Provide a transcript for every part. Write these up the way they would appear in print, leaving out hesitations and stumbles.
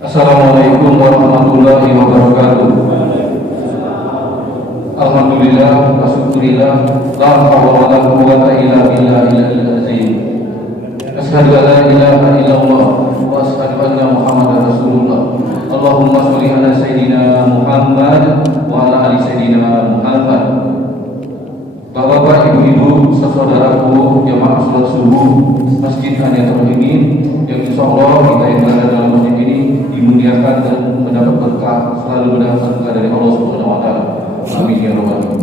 Assalamualaikum warahmatullahi wabarakatuh. Alhamdulillah, wasyukurillah, la hawla wa la quwwata illa billahil azim. Asyhadu an la ilaha illallah wa asyhadu anna Muhammadar Rasulullah. Allahumma sholli ala sayyidina Muhammad wa ala ali sayyidina Muhammad. Bapak-bapak, ibu-ibu, saudaraku jamaah salat subuh Masjid Haniatul Imin yang insyaallah kita yang berada dalam masjid ini dimuliakan dan mendapat berkah, selalu mendapat berkah dari Allah Subhanahu wa taala. Amin ya rabbal alamin.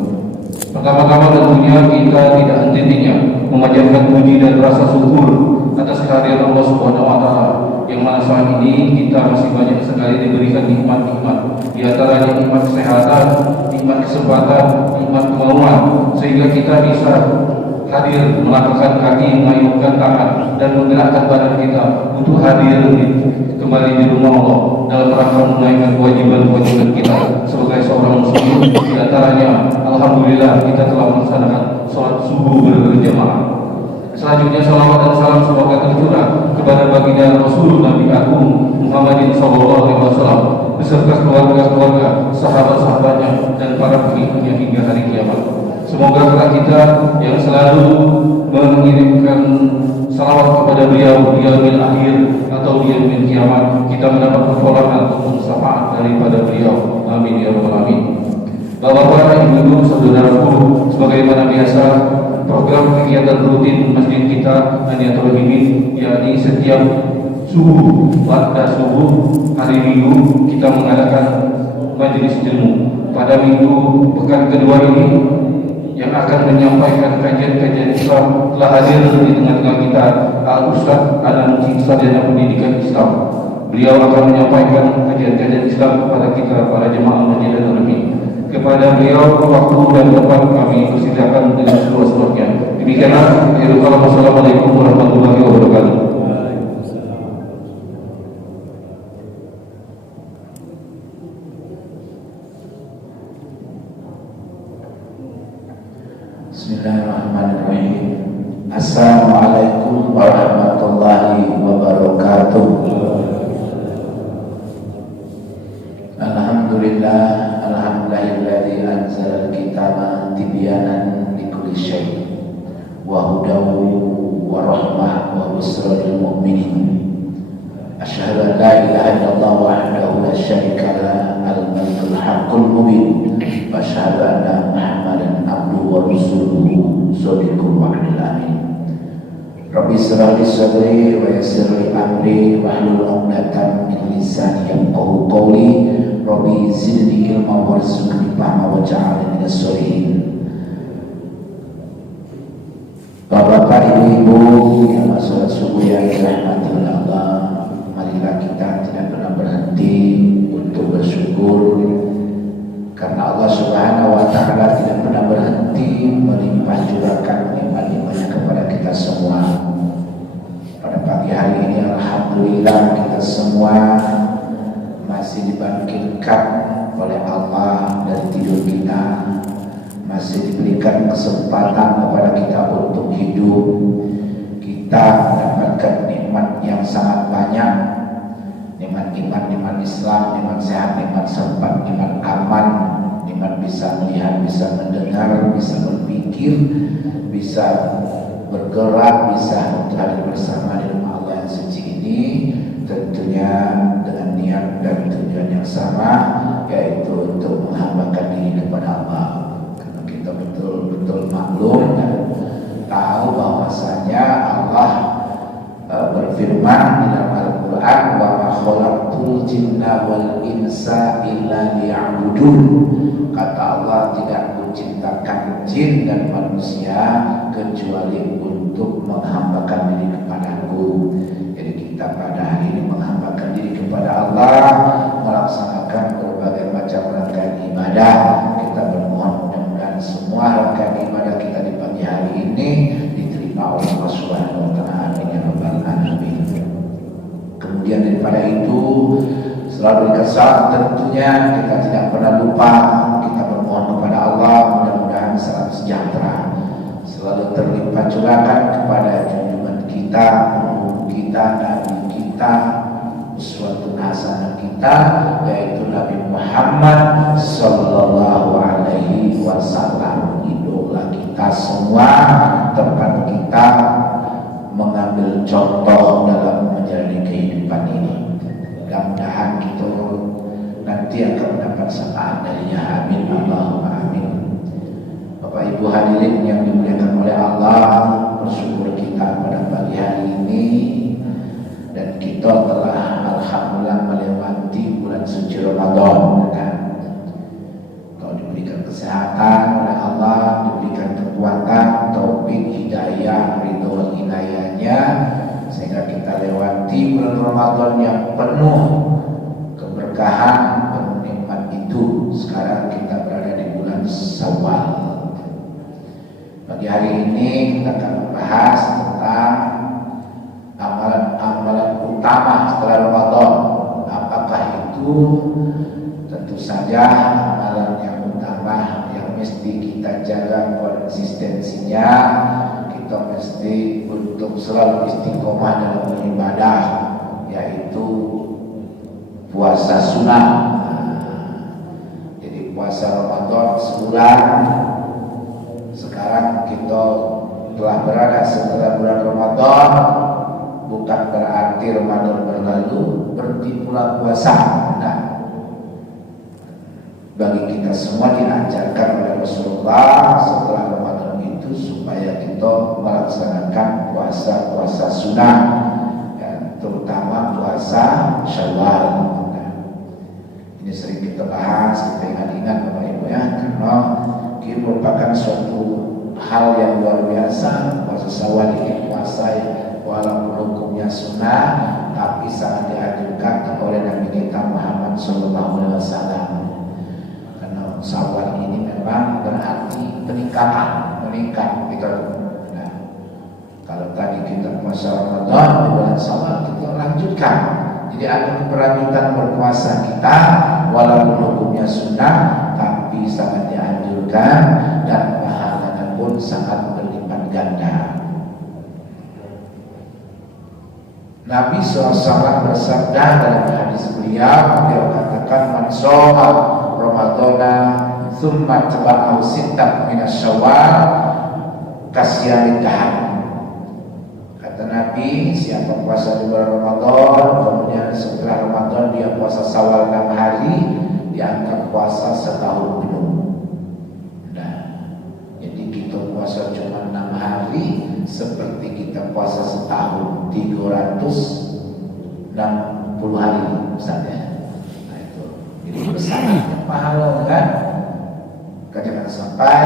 Pertama-tama tentunya kita tidak henti-hentinya memanjatkan puji dan rasa syukur atas kehadiran Allah Subhanahu wa taala yang mana saat ini kita masih banyak sekali diberikan nikmat-nikmat, di antaranya nikmat kesehatan, nikmat kesempatan, nikmat kemauan, sehingga kita bisa hadir, melangkahkan kaki, mengayunkan tangan, dan menggerakkan badan kita untuk hadir kembali di rumah Allah dalam rangka menunaikan kewajiban-kewajiban kita sebagai seorang muslim. Di antaranya, alhamdulillah kita telah melaksanakan sholat subuh berjamaah. Selanjutnya salawat dan salam semoga tercurah kepada baginda Rasul Nabi Agung Muhammadin sallallahu alaihi wasallam beserta keluarga-keluarga, sahabat-sahabatnya dan para pengikutnya hingga hari kiamat. Semoga kita yang selalu mengirimkan salawat kepada beliau di yaumil akhir atau di yaumil kiamat, kita mendapat pertolongan ataupun syafaat daripada beliau. Amin ya rabbal alamin. Bapak-bapak, ibu-ibu, saudaraku, sebagaimana biasa program kegiatan rutin masjid kita Haniatul Imin, yakni setiap subuh, pada subuh hari Minggu kita mengadakan majelis ilmu. Pada minggu pekan kedua ini yang akan menyampaikan kajian-kajian Islam telah hadir di tengah-tengah kita Al-Ustaz Al-Muhsin Sarjana Pendidikan Islam. Beliau akan menyampaikan kajian-kajian Islam kepada kita para jemaah Masjid Al-Imin. Kepada beliau waktu dan tempat kami persilakan dengan seluas-luasnya. Demikianlah, Assalamualaikum warahmatullahi wabarakatuh. Bismillahirrahmanirrahim. Assalamualaikum warahmatullahi wabarakatuh. Alhamdulillah, alhamdulillahilladzi anzalal kitaba tibyanan likulli syai' wa hudaw wa rahmah wa busra lil mu'minin. Asyhadu an la ilaha illallah wahdahu la syarika lah, al-malikul haqqul mubin, wa asyhadu anna Muhammadan abduhu wa rasuluhu shadiqul wa'dil amin. Rabbi shrah li sadri wa yassir li amri wahlul 'uqdatam min lisani yafqahu qawli. Rabbi zidni ilma warzuqni fahma waj'alni minas sholihin. Bapak-bapak, ibu-ibu yang sholat subuh yang dirahmati oleh Allah, marilah kita tidak pernah berhenti untuk bersyukur karena Allah Subhanahu wa taala tidak pernah berhenti melimpah curahkan nikmat-nikmatnya kepada kita semua. Pada pagi hari ini alhamdulillah kita semua masih dibangkitkan oleh Allah dari tidur kita, masih diberikan kesempatan kepada kita untuk hidup. Kita mendapatkan nikmat yang sangat banyak, nikmat Islam, nikmat sehat, nikmat sempat, nikmat aman, nikmat bisa melihat, bisa mendengar, bisa berpikir, bisa bergerak, bisa hadir bersama di rumah Allah yang suci ini, tentunya dengan niat dan tujuan yang sama, yaitu untuk menghambakan diri kepada Allah. Karena kita betul-betul maklum dan tahu bahwasanya Allah berfirman di dalam Al-Quran, wa ma khalaqtul jinna wal insa illa liya'budun. Kata Allah, tidak kuciptakan jin dan manusia kecuali untuk menghambakan diri kepadaku. Jadi kita pada hari ini menghambakan diri kepada Allah, melaksanakan berbagai macam rangkaian ibadah. Kita bermohon mudah-mudahan semua rangkaian ibadah kita di pagi hari ini diterima oleh Allah Subhanahu wa taala. Amin ya rabbal alamin. Kemudian daripada itu, selalu dikasih tentunya kita tidak pernah lupa kita bermohon kepada Allah mudah-mudahan selalu sejahtera, selalu terlimpah curahkan kepada junjungan kita, guru kita, nabi kita, uswatun hasanah kita, yaitu Nabi Muhammad sallallahu alaihi wasallam, idola kita semua, tempat kita mengambil contoh dalam menjalani kehidupan ini. Mudah-mudahan kita nanti akan mendapat syafaat darinya. Amin, Allahumma amin. Bapak Ibu hadirin yang dimuliakan oleh Allah, bersyukur kita pada pagi hari ini, dan kita telah alhamdulillah melewati bulan suci Ramadan. Kalau diberikan kesehatan oleh Allah, diberikan kekuatan, taufik, hidayah, ridho, inayahnya, sehingga kita lewati bulan Ramadan yang penuh keberkahan, penuh nikmat itu. Sekarang kita berada di bulan Syawal. Pagi hari ini kita akan membahas tentang amalan-amalan utama setelah Ramadan. Apakah itu? Tentu saja amalan yang utama yang mesti kita jaga konsistensinya. Kita mesti untuk selalu istiqomah dalam beribadah, yaitu puasa sunnah. Jadi puasa Ramadan sebulan. Sekarang kita telah berada setelah bulan Ramadan, bukan berarti Ramadan berlalu, berhenti pula puasa. Nah, bagi kita semua diajarkan oleh Rasulullah setelah Ramadan itu supaya kita melaksanakan puasa-puasa sunnah, ya, terutama puasa Syawal. Nah, ini sering kita bahas, kita ingat-ingat Bapak Ibu ya, karena ini merupakan suatu hal yang luar biasa. Puasa Syawal ini puasa walaupun hukumnya sunnah, tapi sangat dianjurkan oleh Nabi kita Muhammad SAW. Karena Syawal ini memang berarti peningkatan, meningkat gitu. Nah, kalau tadi kita puasa Ramadan di bulan Syawal, kita lanjutkan. Jadi ada keberlanjutan berpuasa kita walaupun hukumnya sunnah, tapi sangat dianjurkan dan pahalanya pun sangat berlipat ganda. Nabi SAW bersabda dalam hadis beliau katakan, man shoma Ramadana thumma taba'ahu sittan minas Syawal kasyari dahar. Kata Nabi, siapa puasa di bulan Ramadan, kemudian setelah Ramadan dia puasa Syawal 6 hari, dianggap puasa setahun penuh. Nah, jadi kita puasa cuma 6 hari seperti kita puasa setahun 360 hari misalnya. Nah itu, jadi besarnya pahala kan. Jangan sampai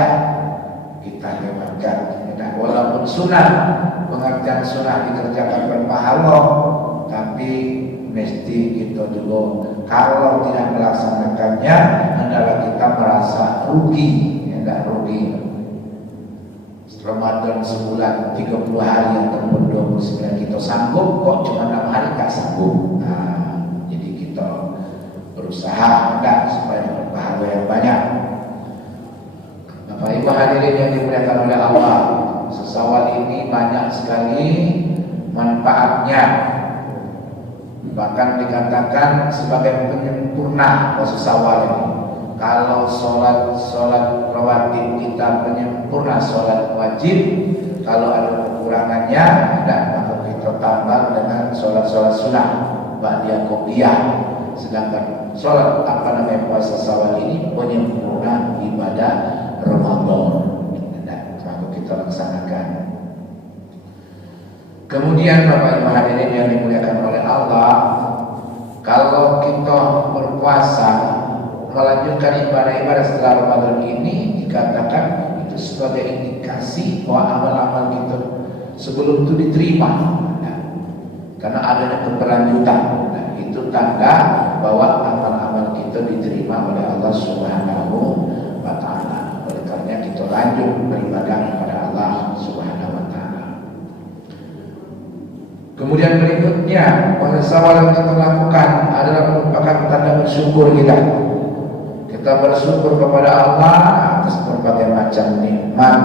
kita lewatkan. Nah, walaupun sunnah, pengertian sunnah dikerjakan berpahala, tapi mesti kita juga kalau tidak melaksanakannya adalah kita merasa rugi, tidak rugi. Ramadan sebulan 30 hari ataupun 29 kita sanggup, kok cuma 6 hari tak sanggup. Nah, jadi kita berusaha enggak supaya dapat pahala yang banyak. Bapak Ibu hadirin yang dimuliakan oleh Allah, Syawal ini banyak sekali manfaatnya. Bahkan dikatakan sebagai penyempurna puasa Syawal ini. Kalau sholat rawatib kita penyempurna sholat wajib, kalau ada kekurangannya, maka kita tambah dengan sholat sunnah, ba'diyah qobliyah. Sedangkan sholat puasa Syawal ini penyempurna ibadah Ramadan. Maka kita laksanakan. Kemudian Bapak Ibu hadirin yang dimuliakan oleh Allah, kalau kita berpuasa melanjutkan ibadah-ibadah setelah Ramadan ini, dikatakan itu sebagai indikasi bahwa amal-amal kita sebelum itu diterima. Nah, karena adanya keberlanjutan, nah, itu tanda bahwa amal-amal kita diterima oleh Allah Subhanahu wa Ta'ala. Oleh karena kita lanjut beribadah kepada Allah Subhanahu wa Ta'ala. Kemudian berikutnya, puasa Syawal yang kita lakukan adalah merupakan tanda bersyukur kita. Kita bersyukur kepada Allah atas berbagai macam nikmat.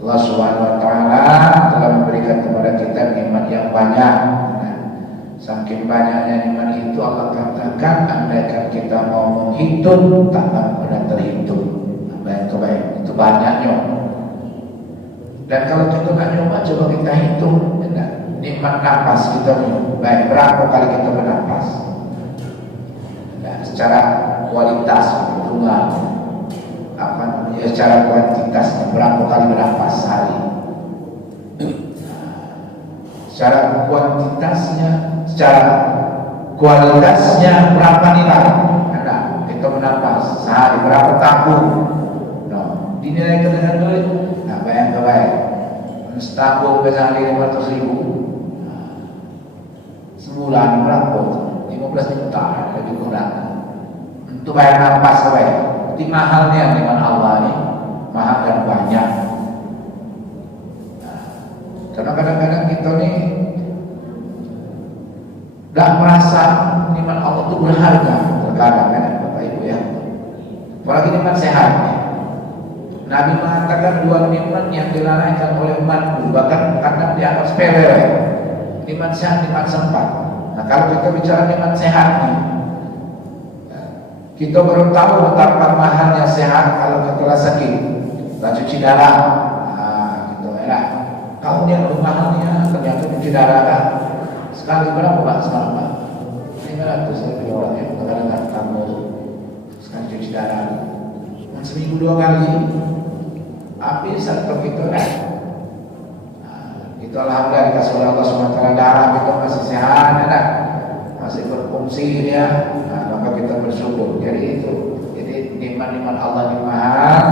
Allah Subhanahu wa Ta'ala telah memberikan kepada kita nikmat yang banyak. Saking banyaknya nikmat itu Allah katakan, andaikan kita mau menghitung tak akan pernah terhitung. Baik, itu banyaknya. Dan kalau kita nak nyoba, coba kita hitung, nikmat nafas kita nih, baik berapa kali kita bernafas. Nah, secara kualitas hubungan apa namanya, secara kuantitasnya berapa kali bernafas sehari. Secara kuantitasnya, secara kualitasnya berapa nilai? Nah, kita bernafas sehari berapa tahun? No, dinilai dengan duit. Nah, bayang. Setahun sehari 500.000. Sebulan berapa? 15 juta lebih kurang. Untuk bayar nafas apa ya? Jadi mahalnya dengan Allah ini, mahal dan banyak. Karena kadang-kadang kita nih tidak merasa nikmat Allah itu berharga. Terkadang kan Bapak Ibu ya. Apalagi nikmat sehat. Nabi mengatakan 2 nikmat yang dilalaikan oleh umatku, bahkan kadang dianggap sepele. Nikmat sehat, nikmat sempat. Nah, kalau kita bicara nikmat sehat nih, kita baru tahu betapa mahalnya sehat kalau kita sakit. Kita cuci darah, gitu ya. Kalau dia mahalnya ternyata cuci darah kan. Sekali berapa Pak semalam Pak? 500 lebih orang ya. Kadang-kadang kamu sekali cuci darah. Seminggu 2 kali. Habis satu kita kan. Itu alhamdulillah dikasih oleh Allah SWT darah kita masih sehat, ya, masih berfungsi ya. Maka kita bersyukur. Jadi nikmat-nikmat Allah yang mahal.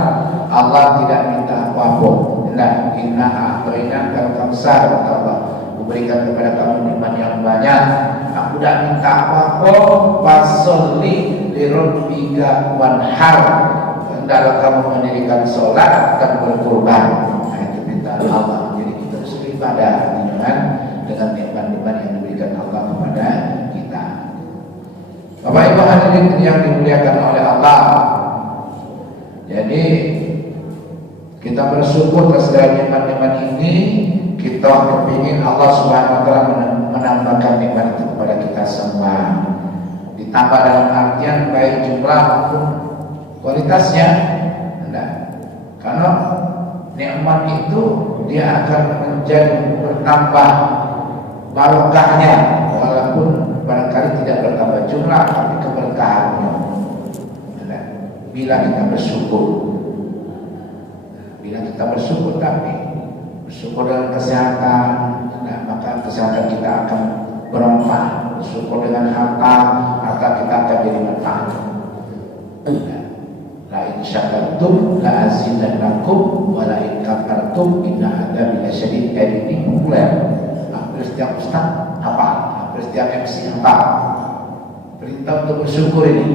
Allah tidak minta apa-apa. Nah, inna a'tayna kal kautsar, Allah memberikan kepada kamu nikmat yang banyak. Aku tidak minta apa-apa. Fasolli li rabbika wanhar. Hendaklah kamu mendirikan sholat dan berkurban. Nah, itu minta Allah. Jadi kita harus beribadah dengan nikmat-nikmat yang diberikan Allah kepada kita. Bapak Ibu hadirin yang dimuliakan oleh Allah. Jadi kita bersyukur atas nikmat-nikmat ini. Kita kepingin Allah Subhanahu wa taala menambahkan nikmat itu kepada kita semua. Ditambah dalam artian baik jumlah maupun kualitasnya. Nah, karena nikmat itu dia akan menjadi bertambah barokahnya, walaupun barangkali tidak bertambah jumlah, tapi keberkahannya. Nah, bila kita bersyukur, tapi bersyukur dengan kesehatan, nah, maka kesehatan kita akan bermanfaat. Bersyukur dengan harta kita akan jadi manfaat. La in syakartum la azidannakum wa la in kafartum inna adzabi lasyadid. Ini populer. Hampir setiap ustaz apa? Hampir setiap MC apa? Perintah untuk bersyukur ini.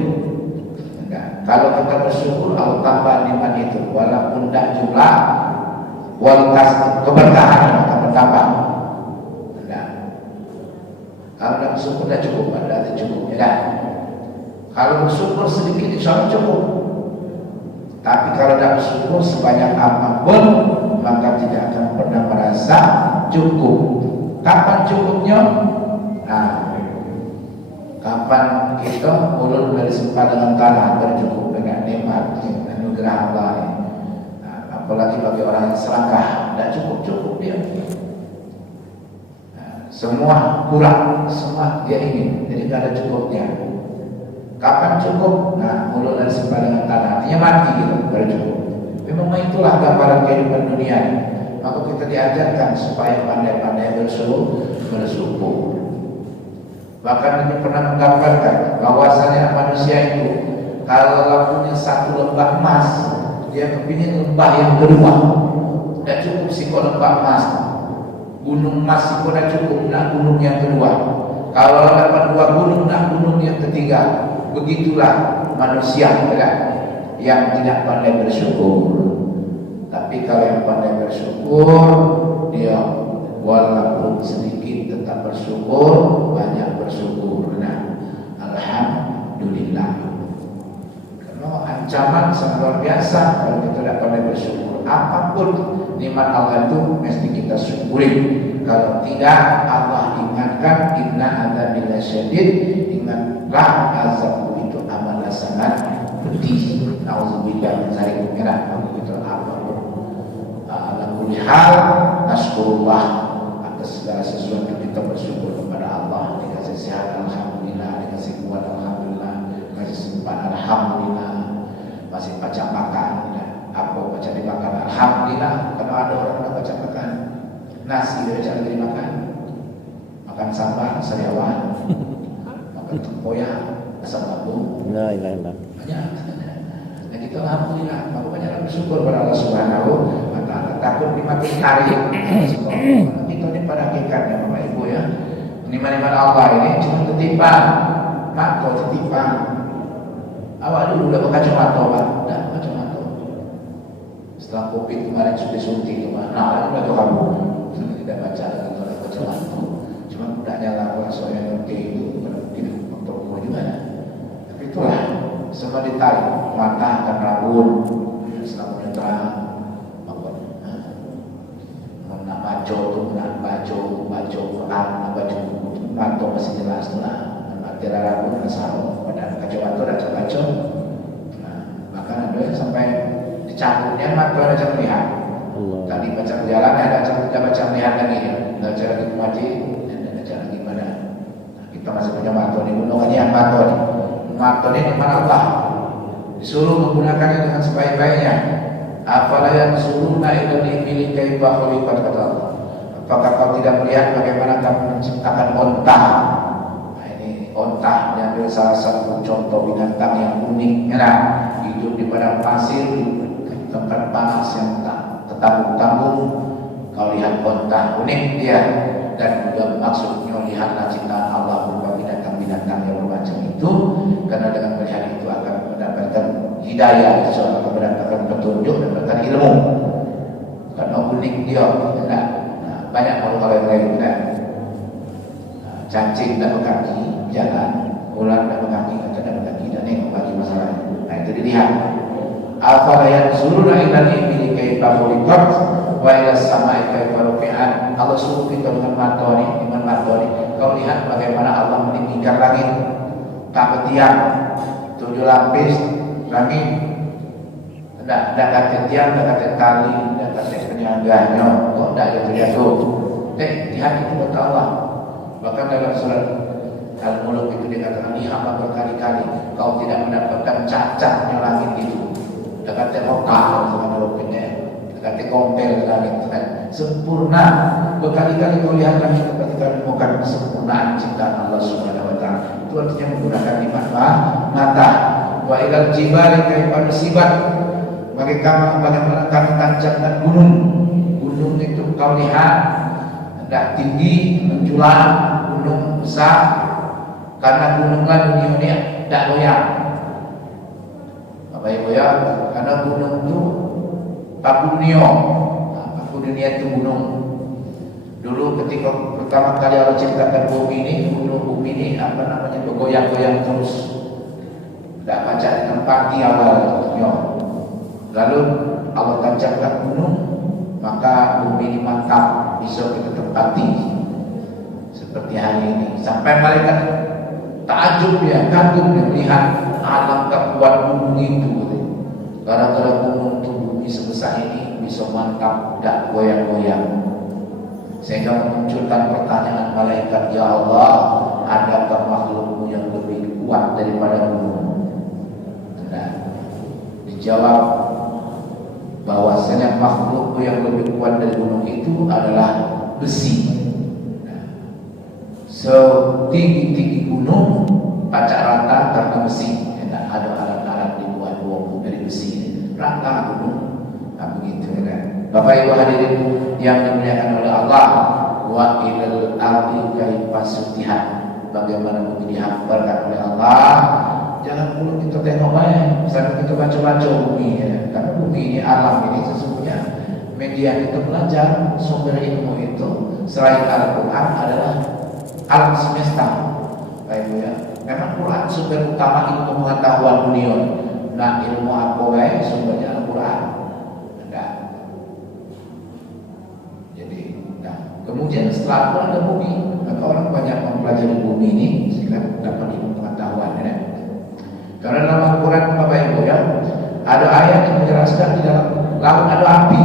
Nah, kalau kita bersyukur Allah tambah nikmat itu, walaupun tidak jumlah, kualitas keberkahan akan bertambah. Nah, kalau tidak bersyukur tidak cukup, ada cukup ya. Kalau bersyukur sedikit insya Allah cukup. Tapi kalau tidak bersyukur sebanyak apapun, maka tidak akan pernah merasa cukup. Kapan cukupnya? Nah, kapan kita ulun dari sempadan tanah bercukup dengan nikmat anugerah Allah. Nah, apalagi bagi orang yang serakah, tidak cukup dia. Nah, semua kurang, semua dia ingin, jadi tidak ada cukupnya. Kapan cukup? Nah, mulut dan sempadan tanah, artinya mati gitu, baru cukup. Memang itulah gambaran kehidupan dunia. Maka kita diajarkan supaya pandai-pandai bersyukur. Bahkan ini pernah menggambarkan bahwasanya manusia itu kalau punya satu lembah emas, dia kepingin lembah yang kedua. Tidak cukup sih kok lembah emas, gunung emas sih kok tidak cukup, nak gunung yang kedua. Kalau dapat 2 gunung, nak gunung yang ketiga. Begitulah manusia yang tidak pandai bersyukur. Tapi kalau yang pandai bersyukur, dia walaupun sedikit tetap bersyukur, banyak bersyukur. Nah, alhamdulillah. Karena ancaman sangat luar biasa kalau kita tidak pandai bersyukur. Apapun nikmat Allah itu mesti kita syukuri. Kalau tidak, Allah ingatkan inna adzabi syadid. Ingatlah azabku itu amatlah sangat pedih. Nauzubillah min dzalik. Aku itu apa? Ala kulli hal nasykurullah atas segala sesuatu kita bersyukur kepada Allah. Dikasih sehat alhamdulillah, dikasih kuat alhamdulillah, dikasih sempat alhamdulillah, masih baca makan ya. Apa baca dimakan alhamdulillah. Kalau ada orang yang baca makan nasi dia baca lagi dimakan, makan sambal sariawan, makan tempoyak asam lambung, La ilaha illallah. banyak. Nah kita alhamdulillah, maka banyak bersyukur kepada Allah Subhanahu wa Ta'ala. Takut dimakan hari. Kita ini pada hakikatnya Bapak Ibu ya, nikmat-nikmat Allah ini cuma titipan, mata titipan. Awak dulu udah berkacamata Pak, dah kacamata. Setelah Covid kemarin sudah suntik kemana? Nah, udah kamu tidak baca lagi kalau kacamata. Cuma mudahnya lah kalau soalnya nanti itu mungkin untuk juga. Tapi itulah semua ditarik mata akan rabun, selamanya terang. Nak baca tu, nak baca Quran, nak baca mata masih jelas tu lah. Nak tiada rabun, nak sarung, pada kacamata dah baca. Bahkan ada yang sampai dicabutnya mata macam melihat. Tadi baca perjalanan ada baca melihat lagi ya. Baca lagi mati dan baca lagi pada. Kita masih punya mata ni, gunungannya yang mata ni. Mata ni nikmat Allah. Disuruh menggunakannya dengan sebaik-baiknya. Afala yanzuruna ila al-ibili kaifa khuliqat, kata Allah. Apakah kau tidak melihat bagaimana kami menciptakan onta? Nah, ini onta diambil salah satu contoh binatang yang unik, ya, hidup di padang pasir, di tempat panas yang tertanggung-tanggung. Kau lihat onta, unik dia. Dan juga maksudnya lihatlah ciptaan Allah berupa binatang-binatang yang bermacam itu, karena dengan melihat itu akan mendapatkan hidayah, sesuatu akan mendapatkan petunjuk dan mendapatkan ilmu. Karena unik dia, nah, banyak makhluk yang lain kan. Cacing tak berkaki jalan, ular tak berkaki, kata tak berkaki, dan ini bagi masalah. Nah itu dilihat. Afala yanzuruna ila al-ibili kaifa khuliqat wa ila as-sama'i kaifa rufi'at. Allah suruh kita dengan mata ni, kau lihat bagaimana Allah meninggikan langit, tak bertiang, 7 lapis langit. Tak kata tiang, tak kata tali, tak kata penyangganya, kok tak jatuh-jatuh. Lihat itu kata Allah. Bahkan dalam surat Al-Mulk itu dikatakan, lihatlah berkali-kali kau tidak mendapatkan cacatnya langit itu. Tak kata rokah, tak kata kompel langit, sempurna. Berkali-kali kau lihat langit, berkali-kali bukan kesempurnaan ciptaan Allah Subhanahu wa Ta'ala. Itu artinya menggunakan nikmat mata. Wa ilal jibali kaifa nusibat. Bagaimana kami tancapkan gunung. Gunung itu kau lihat tidak tinggi, menculang, gunung besar. Karena gununglah dunia ini tidak goyang. Bapak Ibu ya, karena gunung itu paku dunia itu gunung. Dulu ketika pertama kali Allah ciptakan bumi ini, bumi ini bergoyang-goyang terus. Tidak baca dengan pagi awalnya. Lalu Allah tancapkan gunung, maka bumi ini mantap, bisa kita tempati seperti hari ini. Sampai malaikat takjub ya, kagum dia melihat alangkah kuat gunung itu. Gara-gara gunung itu bumi sebesar ini bisa mantap, tidak goyang-goyang. Sehingga memunculkan pertanyaan malaikat, ya Allah, adakah makhlukmu yang lebih kuat daripada gunung? Nah, dijawab bahwasanya makhluk yang lebih kuat dari gunung itu adalah besi. Nah, setinggi-tinggi gunung pacak rata karena besi. Nah, ada alat-alat dibuat dari besi, rata gunung. Nah, begitu kan. Bapak Ibu hadirin yang dimuliakan oleh Allah, wa ilal ardi kaifa sutihat. Bagaimana bumi dihamparkan oleh Allah. Jangan perlu kita tengok misalnya kita baca-baca bumi ya. Karena bumi ini, alam ini sesungguhnya media kita belajar sumber ilmu itu selain Al-Quran adalah alam semesta. Baik ya. Memang Quran sumber utama ilmu pengetahuan dunia. Nah, ilmu apa baik sumbernya Al-Quran. Nah. Jadi, kemudian setelah Al-Quran ada bumi. Maka orang banyak mempelajari bumi ini sehingga dapat ilmu pengetahuan ya. Karena dalam Al-Quran Bapak Ibu ya, ada ayat yang menjelaskan di dalam laut ada api.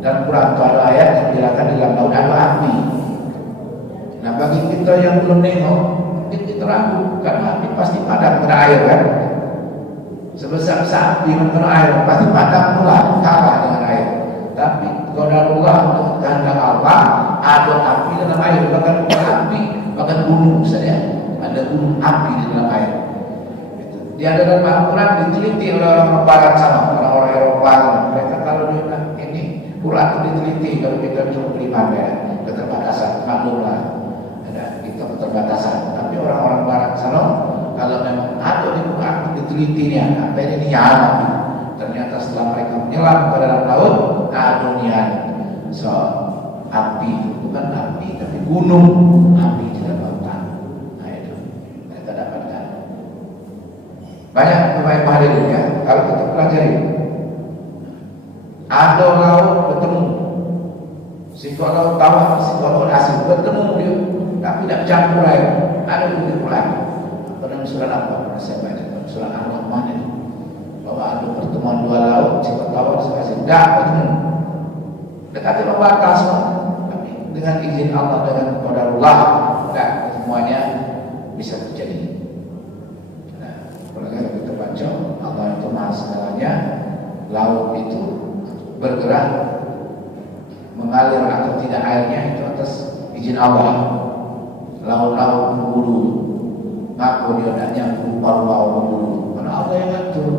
Dalam Quran itu ada ayat yang menjelaskan di dalam laut ada api. Nah bagi kita yang belum nengok, mungkin kita ragu karena api pasti padam kena air kan. Sebesar api kena air pasti padam pula, kalah dengan air. Tapi qadarullah untuk kehendak Allah ada api dalam air, bahkan bukan api, bahkan gunung saja. Ada gunung api di dalam air. Di dalam Al-Quran diteliti oleh orang Barat sana, orang-orang Eropa. Mereka kalau dia bilang ini Quran itu diteliti, kalau kita cuma beriman ya, keterbatasan, maklumlah. Ada kita keterbatasan. Tapi orang-orang Barat sana, kalau memang ada di Quran ditelitinya, apa ini nyala. Ternyata setelah mereka menyelam ke dalam laut, dunia so api bukan api tapi gunung api di dalam lautan. Nah itu mereka dapatkan. Banyak pemain hadirin ya. Kalau kita pelajari, ada laut bertemu, si laut tawar, si laut asin bertemu dia, tapi tidak campur air. Ada di Quran. Pernah surat apa? Pernah saya baca surat Ar-Rahman ini. Bahwa ada pertemuan dua laut, sifat tawar, sifat asin. Tidak bertemu. Dekati membatas, tapi dengan izin Allah, dengan qadarullah, dan semuanya bisa terjadi. Nah, kalau kita baca, Allah itu maha segalanya. Laut itu bergerak, mengalir atau tidak airnya itu atas izin Allah. Laut-laut memburu, maka dia dan yang rupa-rupa memburu. Karena Allah yang atur.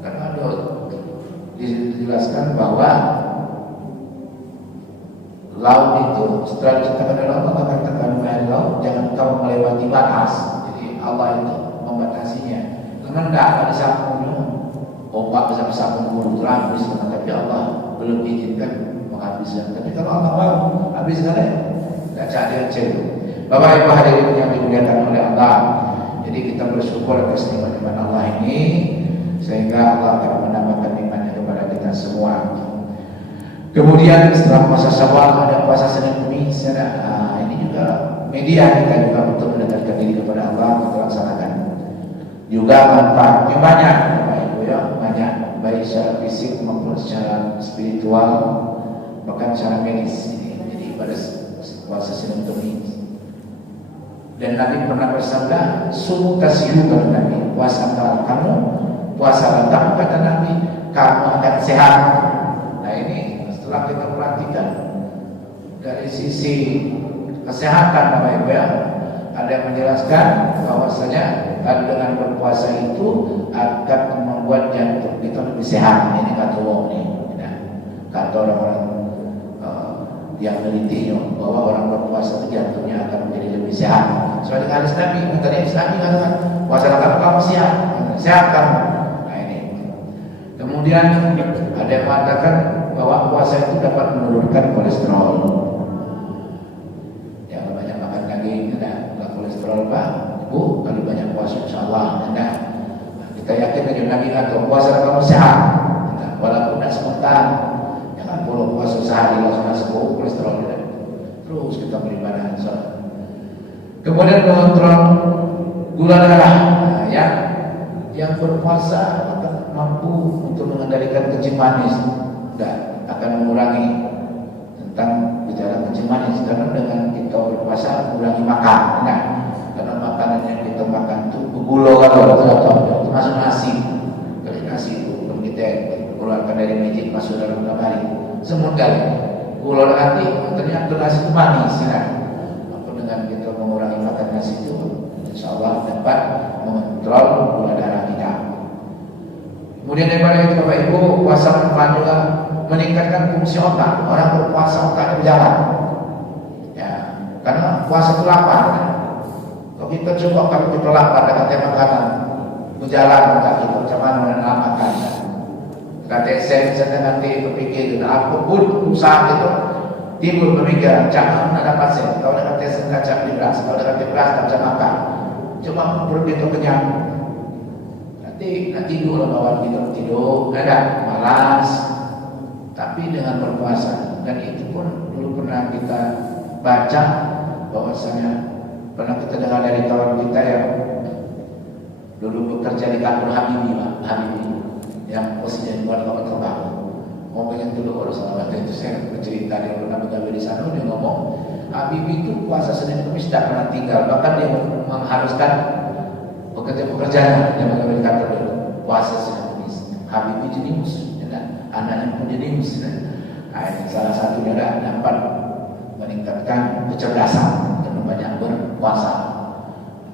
Karena ada dijelaskan bahwa laut itu setelah diciptakan oleh Allah katakan wahai laut jangan kau melewati batas. Jadi Allah itu membatasinya. Karena tidak ada sampungnya. Ombak bisa bersambung gunung terang habiskan, tapi Allah belum izinkan menghabiskan. Tapi kalau Allah mau habiskan ya, tidak ada celu. Bapak Ibu hadirin yang dimuliakan oleh Allah. Jadi kita bersyukur atas nikmat-nikmat Allah ini, sehingga Allah akan menambahkan nikmatnya kepada kita semua. Kemudian setelah puasa Syawal ada puasa Senin Kamis. Ini juga media kita juga untuk mendekatkan diri kepada Allah, kita laksanakan. Juga manfaatnya banyak, Bapak Ibu ya, banyak baik secara fisik maupun secara spiritual, bahkan secara medis. Jadi pada puasa Senin Kamis. Dan Nabi pernah bersabda, "Sumu tasyu," kata Nabi, puasa kamu, puasa kamu, kata Nabi, kamu akan sehat. Nah ini setelah kita perhatikan dari sisi kesehatan Bapak Ibu ya, ada yang menjelaskan bahwasanya dengan berpuasa itu akan membuat jantung kita lebih sehat. Ini kata wong nih, kata orang-orang yang menelitinya bahwa orang berpuasa itu jantungnya akan menjadi lebih sehat. Soalnya hadis Nabi, tadi Nabi katakan puasa kamu sehat, sehat kamu. Nah ini. Kemudian ada yang mengatakan bahwa puasa itu dapat menurunkan kolesterol. Jangan banyak makan daging, enggak kolesterol Pak. Bu, kalau banyak puasa insyaallah enggak. Kita yakin dengan Nabi kata puasa kamu sehat. Walaupun tidak sebentar. Jangan boleh puasa sehari langsung sembuh kolesterol tidak. Terus kita beribadah insyaallah. Kemudian mengontrol gula darah. Nah, yang berpuasa akan mampu untuk mengendalikan kencing manis. Dan akan mengurangi tentang bicara kencing manis, karena dengan kita berpuasa mengurangi makan. Nah, karena makanan yang kita makan itu bergula kalau termasuk nasi. Kalau nasi itu kita keluarkan dari meja masuk dalam lemari, semut kali gula nanti ternyata nasi itu manis. Nah, apa dengan kita mengurangi makan nasi itu, insyaallah dapat mengontrol gula darah kita. Kemudian daripada itu Bapak Ibu, puasa manfaat juga meningkatkan fungsi otak. Orang berpuasa otaknya berjalan. Ya, karena puasa itu lapar. Kalau kita coba kalau kita lapar dengan makanan, berjalan otak kita macam mana menahan makan. Kata saya misalnya nanti berpikir, apa pun usaha itu timbul pemikiran, jangan nak dapat saya. Kalau ada kata saya kacang di beras, kalau ada kata beras tak bisa makan. Cuma perut itu kenyang. Nanti tidur lawan kita tidur, ada malas. Tapi dengan berpuasa, dan itu pun dulu pernah kita baca bahwasanya pernah kita dengar dari kawan kita yang dulu bekerja di kantor Habibie yang posisinya di luar kapal terbang. Ngomongin dulu kalau salah waktu itu saya bercerita dia pernah bekerja di sana, dia ngomong Habibie itu puasa Senin Kamis tidak pernah tinggal, bahkan dia mengharuskan pekerja-pekerjanya yang bekerja di kantor dulu puasa Senin Kamis. Habibie jadi muslim, anaknya pun jadi muslim. Nah, salah satunya adalah dapat meningkatkan kecerdasan dan banyak berpuasa.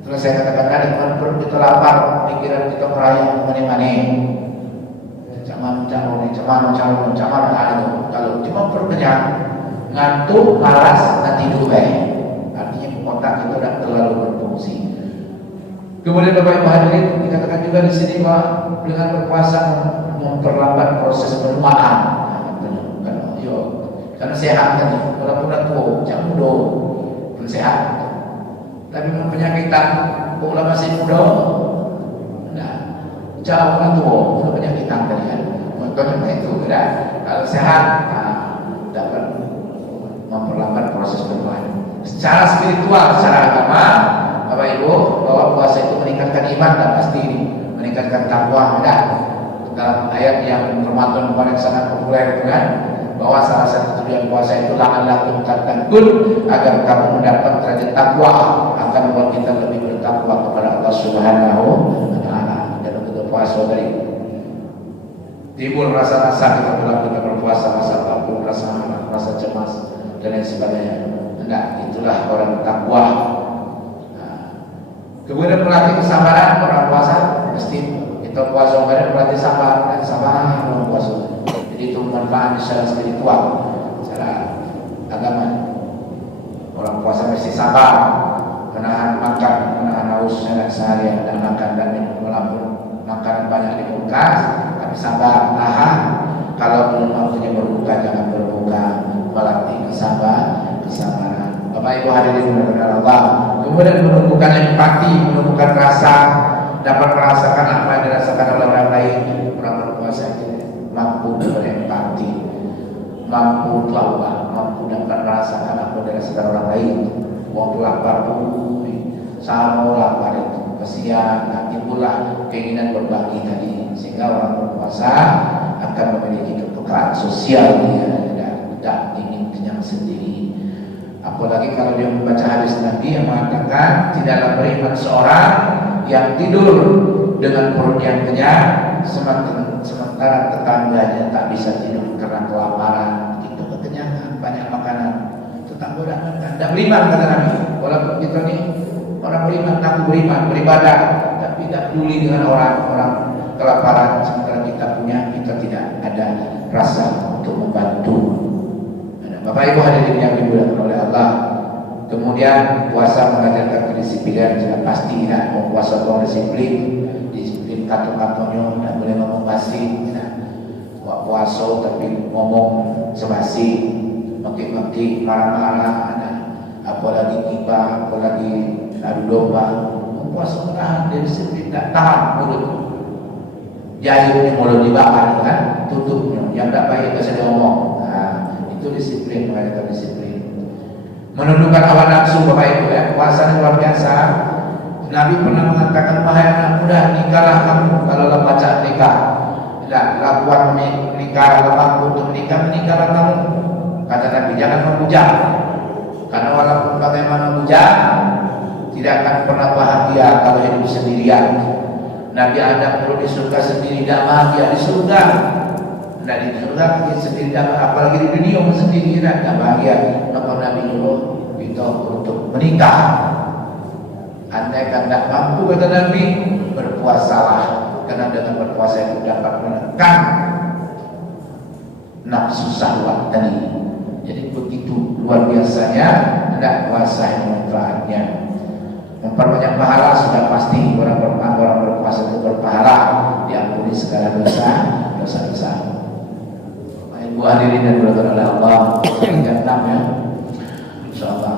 Terus saya katakan tadi, perut kita lapar, pikiran kita merayap kemana-mana. Cuman kalau cuma perut kenyang, ngantuk, malas, nanti tidur baik. Artinya otak kita tidak terlalu berfungsi. Kemudian Bapak Ibu hadirin, dikatakan juga di sini bahwa dengan berpuasa memperlambat proses penuaan. Karena sehat kan, walaupun tua, jangan muda, pun sehat. Tapi penyakitan, kalau masih muda, nah, jauh kan tua, itu penyakitan tadi kan. Contohnya itu, kan? Kalau sehat, dapat memperlambat proses penuaan. Secara spiritual, secara agama, Bapak Ibu, bahwa puasa itu meningkatkan iman dan pasti meningkatkan takwa. Dalam ayat yang Ramadan kemarin sangat populer itu kan, bahwa salah satu tujuan puasa itu la'allakum tattaqun, agar kamu mendapat derajat takwa, akan membuat kita lebih bertakwa kepada Allah Subhanahu wa taala. Dan untuk puasa dari timbul rasa-rasa kita bilang kita berpuasa, rasa takut, rasa cemas dan lain sebagainya. Enggak, itulah orang takwa. Kemudian melatih kesabaran orang puasa, mesti kita puasa kemarin berarti sabar orang puasa. Jadi itu manfaat secara spiritual, secara agama. Orang puasa mesti sabar, menahan makan, menahan haus seharian dan makan dan minum, walaupun makan banyak di kulkas, tapi sabar, tahan. Kalau belum waktunya berbuka, jangan berbuka, melatih kesabaran. Bapak Ibu hadirin dimuliakan Allah. Kemudian menumbuhkan empati, menumbuhkan rasa, dapat merasakan apa yang dirasakan oleh orang lain. Orang berpuasa itu mampu berempati, mampu tawab, mampu dapat merasakan apa yang dirasakan orang lain. Waktu lapar pun sama lapar itu, kesian, nanti pula keinginan berbagi tadi, sehingga orang berpuasa akan memiliki kepekaan sosial, dia tidak ingin kenyang sendiri. Apalagi kalau dia membaca hadis Nabi yang mengatakan tidaklah beriman seorang yang tidur dengan perut yang kenyang sementara tetangganya tak bisa tidur karena kelaparan. Itu kekenyangan, banyak makanan, tetangga tidak makan, tidak beriman kata Nabi. Walaupun kita ni orang beriman, aku beriman, beribadah, tapi tidak peduli dengan orang kelaparan. Sementara kita punya, kita tidak ada rasa untuk membantu. Bapak Ibu hadirin yang dimuliakan oleh Allah. Kemudian puasa mengajarkan kedisiplinan. Sudah pasti tidak mau puasa kalau disiplin kata-katanya, tidak boleh ngomong basi. Buat puasa tapi ngomong sebasi, maki-maki, marah-marah, apalagi gibah, apalagi adu domba. Puasa menahan dari disiplin, tidak tahan mulut. Jahilnya mulut dibakar kan, tutupnya. Yang tidak baik bisa diomong. Itu disiplin, mengajarkan disiplin. Menundukkan hawa nafsu, Bapak Ibu ya. Puasa luar biasa. Nabi pernah mengatakan, wahai anak muda, nikahlah kamu kalau baca nikah. Tidak, lakukan menikah, mampu untuk menikahlah kamu. Kata Nabi, jangan membujang. Karena walaupun bagaimana bujang, tidak akan pernah bahagia kalau hidup sendirian. Nabi Adam perlu di surga sendiri, tidak bahagia di surga. Tidak di surga dia sendiri, apalagi di dunia sendiri tidak bahagia. Maka Nabi nyuruh kita untuk menikah. Andai kan tidak mampu kata Nabi, berpuasalah, karena dengan berpuasa itu dapat menekan nafsu syahwat tadi. Jadi begitu luar biasanya tidak puasa yang manfaatnya. Memperbanyak pahala sudah pasti. Orang berpuasa itu berpahala, diampuni segala dosa. Ibu hadirin dan dimuliakan oleh Allah, yang 6 ya, insyaallah.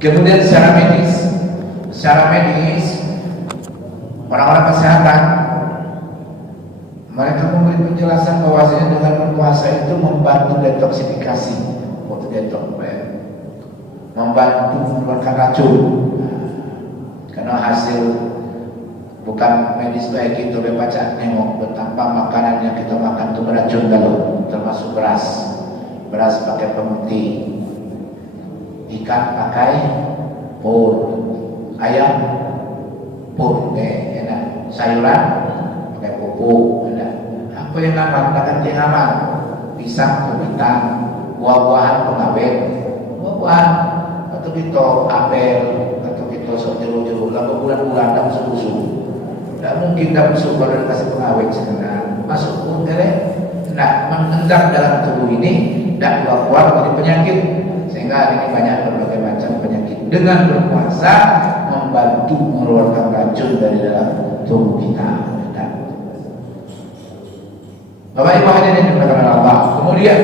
Kemudian secara medis, orang-orang kesehatan mereka memberi penjelasan bahwasanya dengan berpuasa itu membantu detoksifikasi. waktu dia membantu mengeluarkan racun. Karena hasil bukan medis baik itu baca nengok betapa makanan yang kita makan itu beracun kalau termasuk beras pakai pemutih, ikan pakai pur, ayam pur, enak, sayuran pakai pupuk, enak. Apa yang aman, ganti aman, pisang pemintang, buah-buahan pengawet, buah-buahan atau kita apel atau kita sok jeruk-jeruk lalu bulan-bulan dalam susu. Tidak mungkin dalam susu kalau dikasih pengawet sekarang masuk pun tidak mengendap dalam tubuh ini, tidak keluar dari penyakit, sehingga hari ini banyak berbagai macam penyakit. Dengan berpuasa membantu mengeluarkan racun dari dalam tubuh kita. Bapak Ibu hadirin yang dimuliakan Allah. Kemudian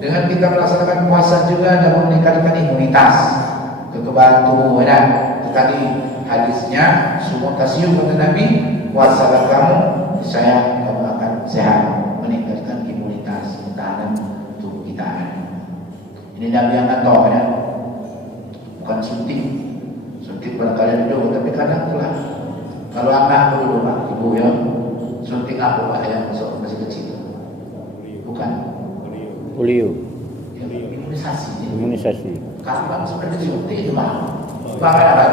dengan kita melaksanakan puasa juga dapat meningkatkan imunitas, kekebalan tubuh. Tadi hadisnya semua kasium kata Nabi, puasalah kamu, saya kamu akan sehat, meningkatkan imunitas pertahanan tubuh kita. Ini Nabi yang tahu bukan suntik barangkali dulu, tapi kadang pula kalau anak dulu Pak Ibu ya, suntik apa Pak yang masih kecil? Bukan polio. Ya, Imunisasi. Kapan sudah disuntik demam? Bagaimana?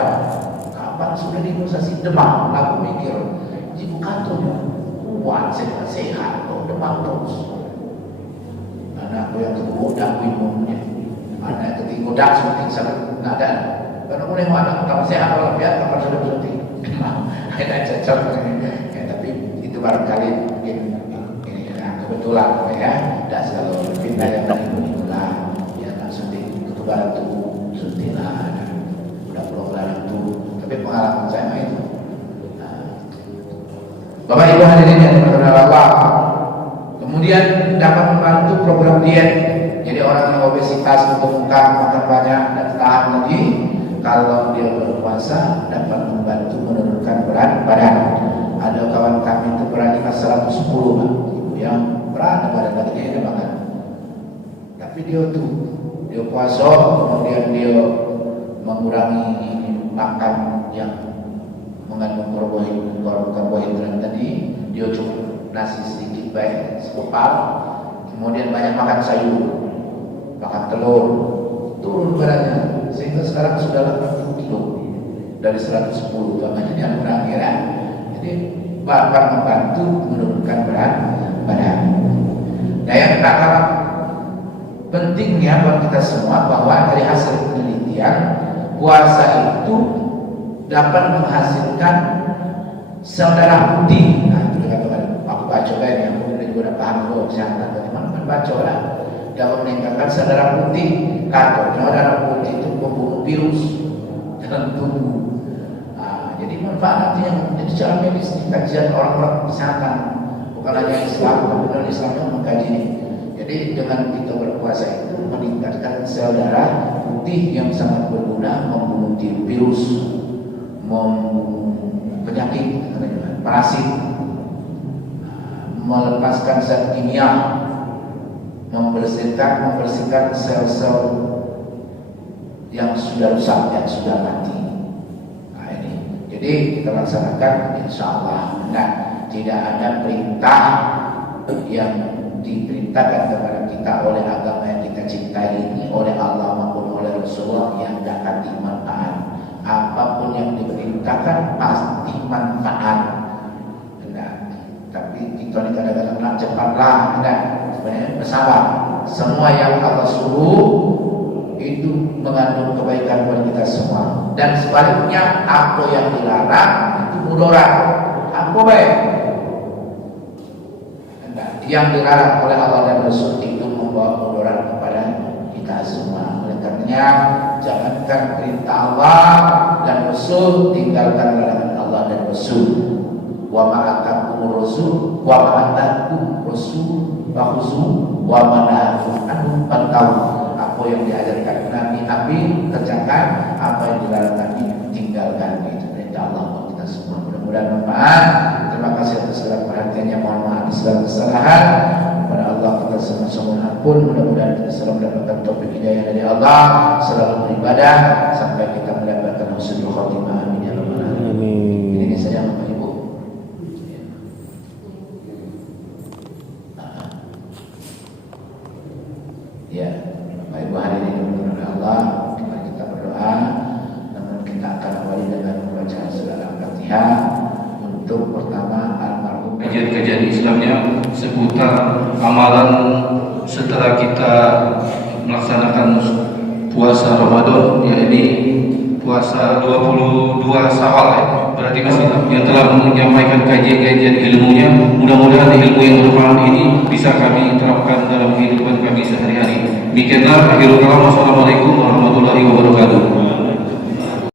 Kapan sudah diimunisasi demam? Aku mikir, ibu kantornya kuat sehat, demam terus. Anakku yang kedua udah imunnya, anak yang ketiga udah suntik sangat ada. Karena mulai anak pertama sehat kalau biar kapan sudah suntik demam, ada cocok. Tapi itu barangkali mungkin kebetulan ya, tidak selalu pindah yang itulah ya tak suntik kekebalan tubuh suntilah. Tapi pengalaman saya itu. Bapak Ibu hadirin yang dimuliakan Allah. Kemudian dapat membantu program diet. Jadi orang yang obesitas gemukkan makan banyak dan tahan lagi, kalau dia berpuasa dapat membantu menurunkan berat badan. Ada kawan kami itu beratnya 110 Pak, yang berat badan badannya ini makan. Tapi dia puasa, kemudian dia mengurangi makan yang mengandung karbohidrat tadi, dia cukup nasi sedikit baik sekepal, kemudian banyak makan sayur, makan telur, turun beratnya sehingga sekarang sudah 80 kilo dari 110, makanya dia mengurangi. Jadi akan membantu menurunkan berat badan. Dan yang tak kalah pentingnya buat kita semua bahwa dari hasil penelitian, puasa itu dapat menghasilkan sel darah putih. Nah, itu katakan aku baca kan yang mungkin juga paham loh kesehatan. Bagaimana kan baca lah, dapat meningkatkan sel darah putih. Katanya darah putih itu membunuh virus dalam tubuh. Jadi manfaat yang jadi secara medis di kajian orang-orang kesehatan, bukan hanya Islam, tapi Islam yang mengkaji ini. Jadi dengan kita berpuasa itu meningkatkan sel darah putih yang sangat berguna, membunuh virus, penyakit, parasit, melepaskan zat kimia, membersihkan sel-sel yang sudah rusak, yang sudah mati. Nah ini, jadi kita laksanakan insya Allah. Nah, tidak ada perintah yang diperintahkan kepada kita oleh agama yang kita cintai ini, oleh Allah maupun oleh Rasulullah yang dapat dimanfaat. Apapun yang diperintahkan pasti manfaat. Nah, tapi kita ini kadang-kadang nak cepatlah, sebenarnya bersabar. Semua yang Allah suruh itu mengandung kebaikan buat kita semua. Dan sebaliknya, apa yang dilarang itu mudarat. Apa baik? Yang dilarang oleh Allah dan Rasul itu membawa mudarat kepada kita semua. Oleh karenanya, jangankan perintah Allah dan Rasul, tinggalkan larangan Allah dan Rasul. Wa ma'atakum Rasul, wa ma'atakum Rasul, wa ma'anakum anhu fantahu. Apa yang diajarkan Nabi kerjakan, apa yang dilarang Nabi tinggalkan. Itu perintah Allah buat kita semua. Mudah-mudahan bermanfaat. Terima kasih atas segala perhatiannya. Mohon maaf segala kesalahan. Kepada Allah kita kesempurnaan pun mudah-mudahan kita selalu mendapatkan taufik hidayah dari Allah, selalu beribadah sampai kita mendapatkan husnul khotimah. Amin ya rabbal alamin. Ini saja Bapak Ibu. Ya, Bapak Ibu hadirin yang dimuliakan Allah, kita berdoa, namun kita akan awali dengan membaca surah Al-Fatihah untuk pertama almarhum. Kajian-kajian Islamnya seputar amalan setelah kita melaksanakan puasa Ramadan, yakni puasa 22 Syawal ya. Berarti Mas yang telah menyampaikan kajian-kajian ilmunya, mudah-mudahan ilmu yang bermanfaat ini bisa kami terapkan dalam kehidupan kami sehari-hari. Demikianlah akhirul kalam. Wassalamualaikum warahmatullahi wabarakatuh.